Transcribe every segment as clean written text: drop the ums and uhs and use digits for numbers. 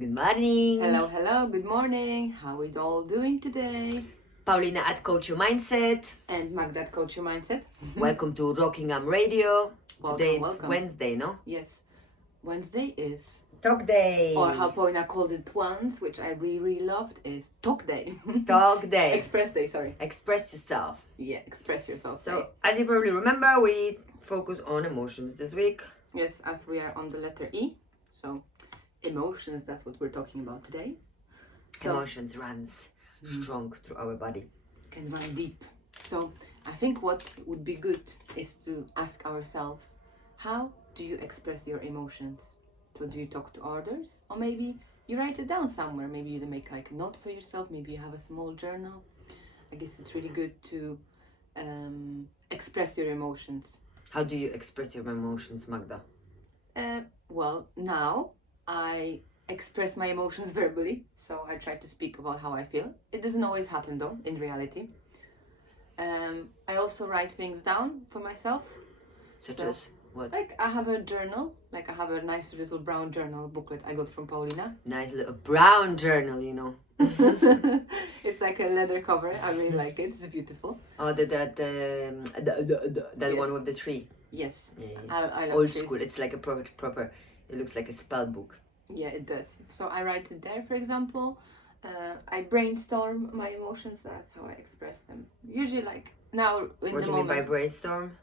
Good morning. Hello, good morning. How are we all doing today? Paulina at Coach Your Mindset. And Magda at Coach Your Mindset. Welcome to Rockingham Radio. Today it's welcome. Wednesday, no? Yes. Wednesday is, Talk Day. or how Paulina called it once, which I really loved, is Talk Day. Talk Day. Express Day, sorry. Express yourself. Yeah, express yourself. So, as you probably remember, we focus on emotions this week. Yes, as we are on the letter E. So, emotions, that's what we're talking about today. So, Emotions runs strong through our body. Can run deep. So I think what would be good is to ask ourselves, how do you express your emotions? So do you talk to others, or maybe you write it down somewhere? Maybe you make like a note for yourself. Maybe you have a small journal. I guess it's really good to express your emotions. How do you express your emotions, Magda? Well, now I express my emotions verbally, so I try to speak about how I feel. It doesn't always happen though, in reality. I also write things down for myself. Such as what? Like I have a journal, like I have a nice little brown journal booklet I got from Paulina. Nice little brown journal, you know. It's like a leather cover. I really like it. It's beautiful. Oh, that Yes. one with the tree. Yes, Yeah. I love Old trees. school. It's like a proper. It looks like a spell book. Yeah, it does. So I write it there, for example. I brainstorm my emotions. That's how I express them. Usually, like now in What the do you mean by moment, brainstorm?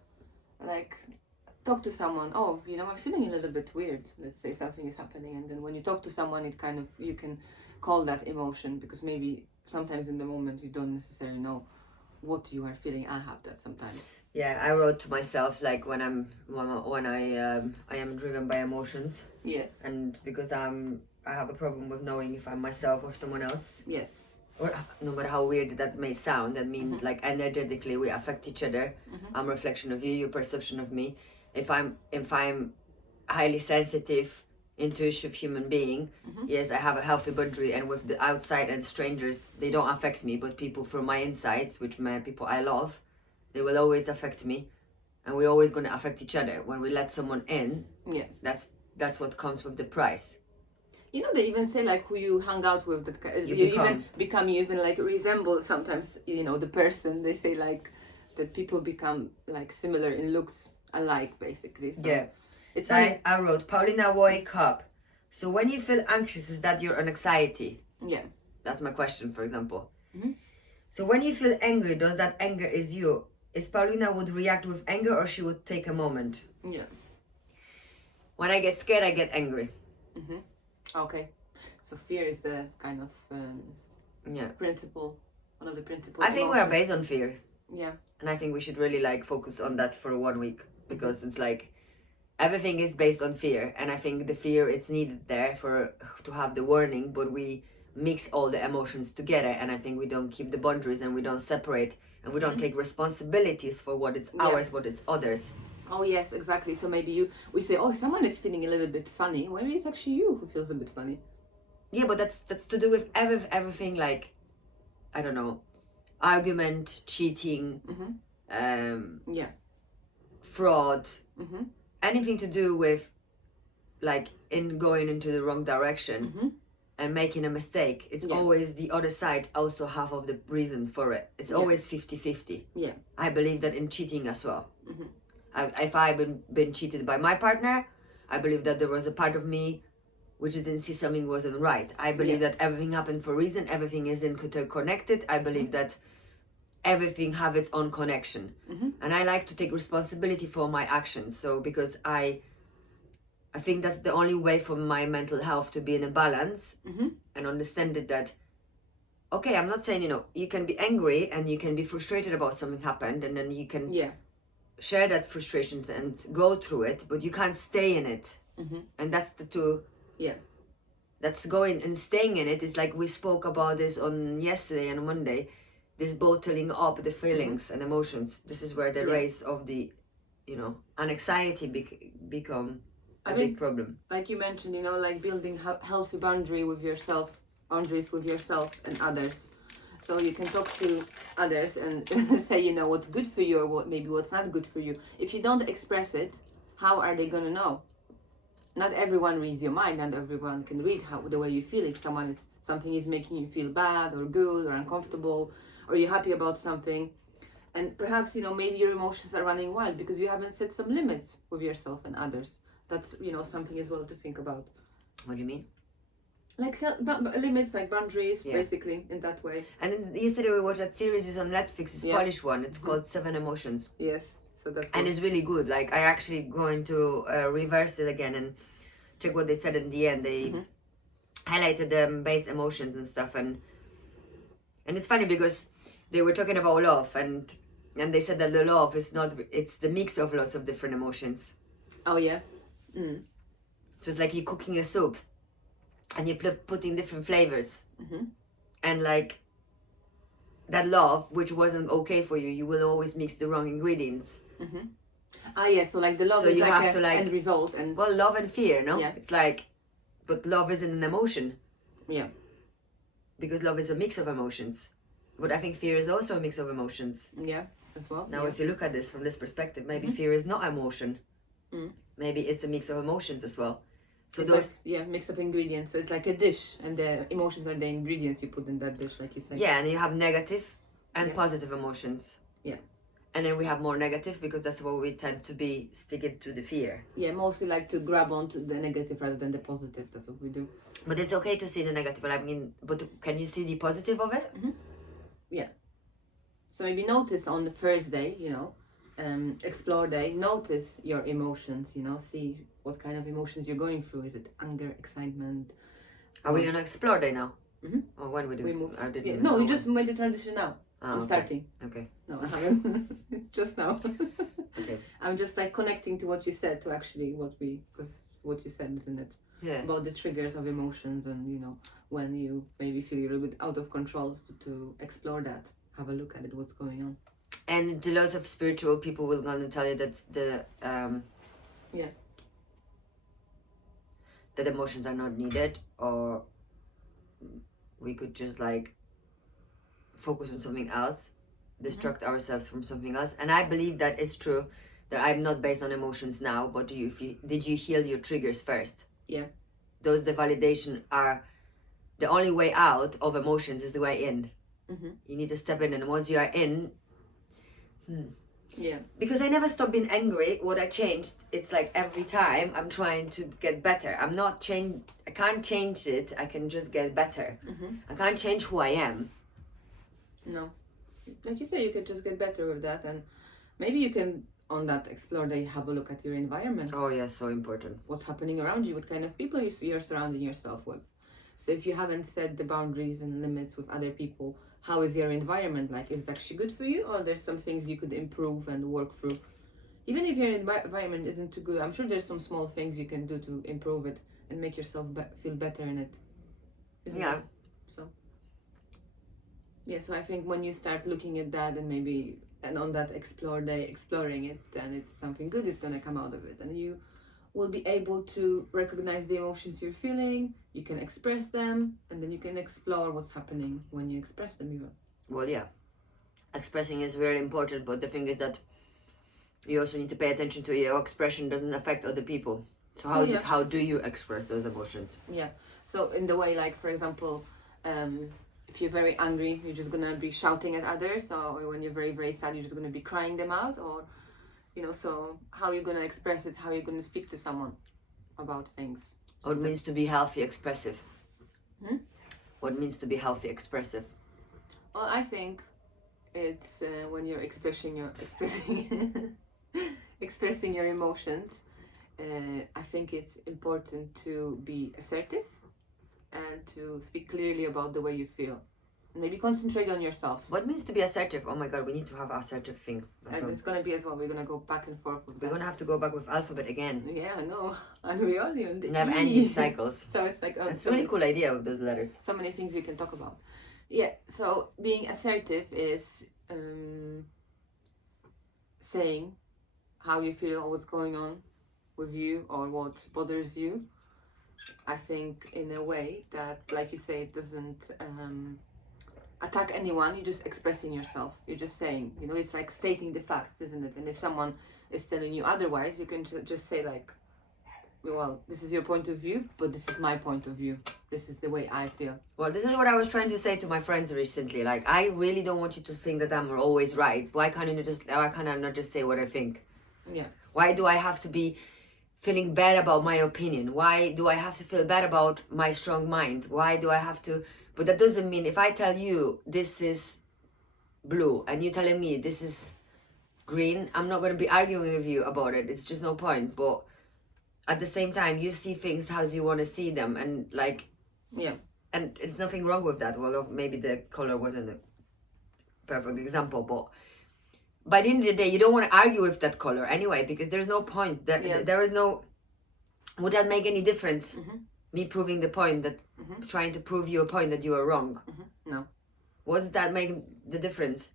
like talk to someone. Oh, I'm feeling a little bit weird. Let's say something is happening, and then when you talk to someone, it kind of you can call that emotion, because maybe sometimes in the moment you don't necessarily know what you are feeling. I have that sometimes. Yeah, I wrote to myself like when I am driven by emotions, Yes. and because I have a problem with knowing if I'm myself or someone else, Yes. or no matter how weird that may sound. That means like energetically we affect each other. I'm a reflection of you, your perception of me. If I'm highly sensitive, intuitive human being, yes, I have a healthy boundary, and with the outside and strangers, they don't affect me, but people from my insides, which my people I love, they will always affect me, and we're always going to affect each other. When we let someone in, Yeah. that's what comes with the price. They even say like who you hang out with, that you even like resemble sometimes, the person. They say like that people become like similar in looks, alike, basically. So Yeah. it's So I wrote, Paulina, wake up. So when you feel anxious, is that your anxiety? Yeah. That's my question, for example. So when you feel angry, does that anger is you? Is Paulina would react with anger, or she would take a moment? Yeah. When I get scared, I get angry. Okay. So fear is the kind of principle, one of the principles. I think we are based on fear. Yeah. And I think we should really like focus on that for 1 week, because it's like everything is based on fear, and I think the fear is needed there to have the warning, but we mix all the emotions together, and I think we don't keep the boundaries, and we don't separate, and we don't take responsibilities for what is ours, what is others. Oh yes, exactly. So maybe we say, oh, someone is feeling a little bit funny. Maybe it's actually you who feels a bit funny. Yeah, but that's to do with everything, like, I don't know, argument, cheating, fraud, anything to do with like in going into the wrong direction and making a mistake. It's always the other side also half of the reason for it. It's always 50-50. Yeah. I believe that in cheating as well. If I've been cheated by my partner, I believe that there was a part of me which didn't see something wasn't right. I believe that everything happened for a reason. Everything is interconnected. I believe that everything have its own connection, and I like to take responsibility for my actions. So because I think that's the only way for my mental health to be in a balance, and understand it that, okay, I'm not saying, you can be angry and you can be frustrated about something happened, and then you can share that frustrations and go through it, but you can't stay in it. And that's the two. That's going and staying in it. Is like we spoke about this on yesterday and Monday, this bottling up the feelings and emotions. This is where the race of the anxiety become a big problem. Like you mentioned, like building healthy boundaries with yourself and others. So you can talk to others and say, what's good for you, or what's not good for you. If you don't express it, how are they gonna know? not everyone reads your mind, and everyone can read the way you feel. If something is making you feel bad or good or uncomfortable, or you're happy about something, and perhaps maybe your emotions are running wild because you haven't set some limits with yourself and others. That's something as well to think about. What do you mean? Like limits, like boundaries, basically, in that way. And then yesterday we watched that series, is on Netflix, it's Polish one. It's called 7 Emotions. Yes, so that's. And it's really good. Like, I actually going to reverse it again and check what they said in the end. They highlighted the base emotions and stuff, and it's funny because they were talking about love, and they said that the love is not. It's the mix of lots of different emotions. Oh yeah. So it's like you're cooking a soup, and you're putting different flavors, and like that love, which wasn't okay for you, you will always mix the wrong ingredients. Ah yeah, so like the love So is you like have to like end result, and well, love and fear, no? Yeah. It's like, but love isn't an emotion. Yeah. Because love is a mix of emotions. But I think fear is also a mix of emotions. Yeah, as well. Now, if you look at this from this perspective, maybe fear is not emotion. Maybe it's a mix of emotions as well. So it's those, like, mix of ingredients. So it's like a dish, and the emotions are the ingredients you put in that dish, like you said. yeah, and you have negative and positive emotions. Yeah. And then we have more negative because that's what we tend to be sticking to the fear. Yeah, mostly like to grab onto the negative rather than the positive. That's what we do. But it's okay to see the negative. I mean, but can you see the positive of it? Yeah. So maybe notice on the first day, explore day, notice your emotions, see what kind of emotions you're going through. Is it anger, excitement? Are we gonna explore day now? Or when we do We it? move. I didn't Yeah. even No, know we when. just made the transition now. I'm okay. starting. Okay. No, I haven't. Just now. Okay. I'm just like connecting to what you said to actually because what you said, isn't it? Yeah. About the triggers of emotions, and when you maybe feel a little bit out of control, to explore that, have a look at it, what's going on. And lots of spiritual people will gonna tell you that that emotions are not needed, or we could just like focus on something else, distract ourselves from something else. And I believe that it's true that I'm not based on emotions now, but did you heal your triggers first? Yeah. Those the validation are the only way out of emotions is the way in. You need to step in, and once you are in, Yeah. because I never stop being angry. What I changed, it's like every time I'm trying to get better. I can't change it. I can just get better. I can't change who I am. No. Like you say, you could just get better with that, and maybe you can, on that explore day, have a look at your environment. Oh yeah, so important. What's happening around you, what kind of people you're surrounding yourself with. So if you haven't set the boundaries and limits with other people, how is your environment like? Is it actually good for you, or there's some things you could improve and work through? Even if your environment isn't too good, I'm sure there's some small things you can do to improve it and make yourself feel better in it. Isn't it? So I think when you start looking at that, and on that explore day, exploring it, then it's something good is gonna come out of it, and you will be able to recognize the emotions you're feeling. You can express them, and then you can explore what's happening when you express them even. Well, yeah, expressing is very important, but the thing is that you also need to pay attention to your expression doesn't affect other people. So how do you express those emotions? Yeah. So in the way, like for example, if you're very angry, you're just gonna be shouting at others, or when you're very, very sad, you're just gonna be crying them out, or so how you're gonna express it, how you're gonna speak to someone about things. So What means to be healthy expressive? What means to be healthy expressive? Well, I think it's when you're expressing expressing your emotions. I think it's important to be assertive and to speak clearly about the way you feel. Maybe concentrate on yourself. What means to be assertive? Oh my god, we need to have assertive thing. And it's gonna be as well. We're gonna go back and forth with We're that. gonna have to go back with alphabet again. Yeah, I know. And we only on the Never E. ending cycles. So it's like It's a really cool idea with those letters. so many things you can talk about. Yeah. So being assertive is saying how you feel or what's going on with you or what bothers you. I think in a way that, like you say, it doesn't attack anyone. You're just expressing yourself. You're just saying, it's like stating the facts, isn't it? And if someone is telling you otherwise, you can just say like, well, this is your point of view, but this is my point of view. This is the way I feel. Well, this is what I was trying to say to my friends recently. Like, I really don't want you to think that I'm always right. Why can't I not just say what I think? Yeah. Why do I have to be feeling bad about my opinion? Why do I have to feel bad about my strong mind? Why do I have to... But that doesn't mean if I tell you this is blue and you telling me this is green, I'm not going to be arguing with you about it. It's just no point. But at the same time, you see things how you want to see them, and like, yeah, and it's nothing wrong with that. Well, maybe the color wasn't a perfect example, but by the end of the day, you don't want to argue with that color anyway, because there's no point. There is no... Would that make any difference? Mm-hmm. Me proving the point that... Trying to prove you a point that you are wrong. No. What does that make the difference?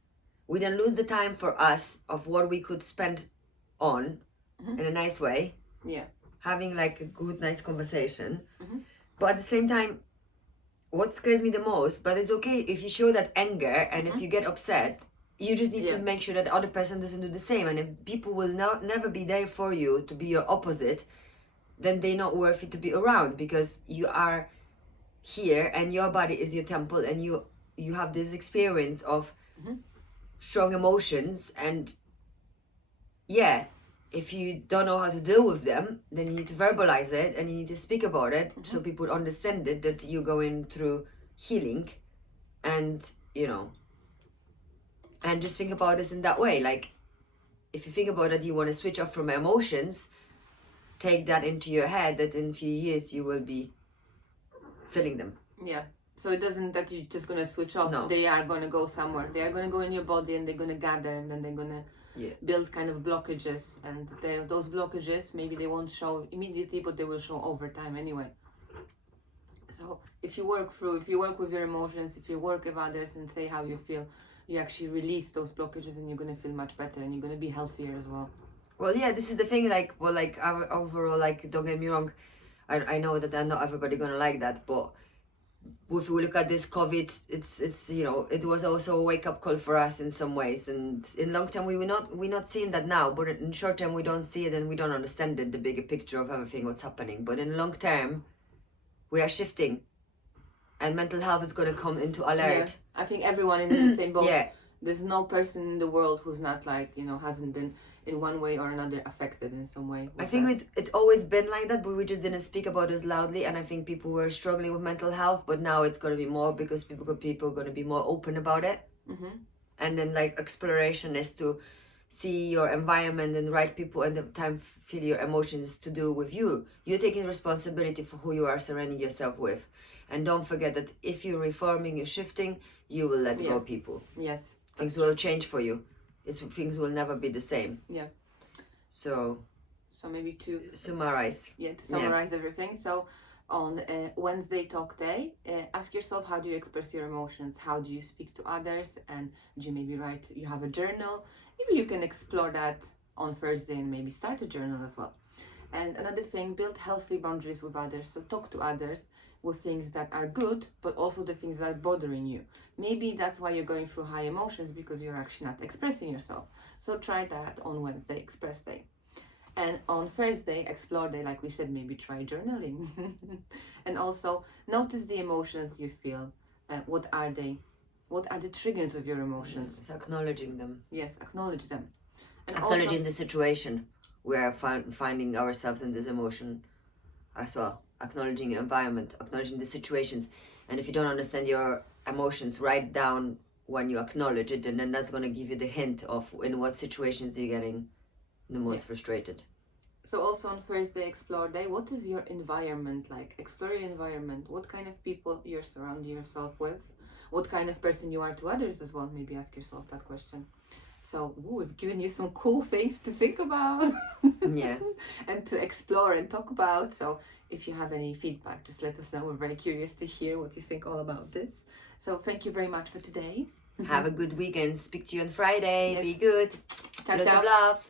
We then lose the time for us of what we could spend on in a nice way. Yeah. Having like a good, nice conversation. But at the same time, what scares me the most, but it's okay if you show that anger and if you get upset, you just need to make sure that the other person doesn't do the same. And if people will never be there for you to be your opposite, then they're not worth it to be around, because you are here and your body is your temple, and you have this experience of strong emotions, and if you don't know how to deal with them, then you need to verbalize it and you need to speak about it so people understand it, that you're going through healing, and and just think about this in that way. Like, if you think about it, you want to switch off from emotions, take that into your head that in a few years you will be feeling them. Yeah. So it doesn't that you're just gonna switch off. No. They are gonna go somewhere. They are gonna go in your body and they're gonna gather, and then they're gonna build kind of blockages. And those blockages, maybe they won't show immediately, but they will show over time anyway. So if you work with your emotions, if you work with others and say how you feel, you actually release those blockages, and you're gonna feel much better, and you're gonna be healthier as well. Well, yeah, this is the thing. Like, well, like overall, like, don't get me wrong, I know that not everybody gonna like that, but if we look at this COVID, it's it was also a wake up call for us in some ways, and in long term we're not seeing that now, but in short term we don't see it and we don't understand it, the bigger picture of everything what's happening. But in long term, we are shifting, and mental health is gonna come into alert. Yeah, I think everyone is in the same boat. Yeah. There's no person in the world who's not like, hasn't been in one way or another affected in some way. I think it always been like that, but we just didn't speak about it loudly, and I think people were struggling with mental health, but now it's going to be more, because people are going to be more open about it. And then like exploration is to see your environment and the right people and the time feel your emotions to do with you. You're taking responsibility for who you are surrounding yourself with. And don't forget that if you're reforming, you're shifting, you will let go people. Yes. Things will change for you. Things will never be the same. Yeah. So maybe to summarize. Yeah, to summarize everything. So on Wednesday talk day, ask yourself, how do you express your emotions? How do you speak to others? And do you maybe you have a journal? Maybe you can explore that on Thursday and maybe start a journal as well. And another thing, build healthy boundaries with others. So talk to others with things that are good, but also the things that are bothering you. Maybe that's why you're going through high emotions, because you're actually not expressing yourself. So try that on Wednesday, express day. And on Thursday, explore day, like we said, maybe try journaling. And also notice the emotions you feel. What are they? What are the triggers of your emotions? It's acknowledging them. Yes, acknowledge them. And acknowledging also, the situation. We are finding ourselves in this emotion as well. Acknowledging your environment, acknowledging the situations. And if you don't understand your emotions, write down when you acknowledge it, and then that's going to give you the hint of in what situations you're getting the most frustrated. So also on Thursday Explore Day, what is your environment like? Explore your environment. What kind of people you're surrounding yourself with? What kind of person you are to others as well? Maybe ask yourself that question. So we've given you some cool things to think about. Yeah. And to explore and talk about. So if you have any feedback, just let us know. We're very curious to hear what you think all about this. So thank you very much for today. Have a good weekend. Speak to you on Friday. Yes. Be good. Ciao, Lots ciao. of love.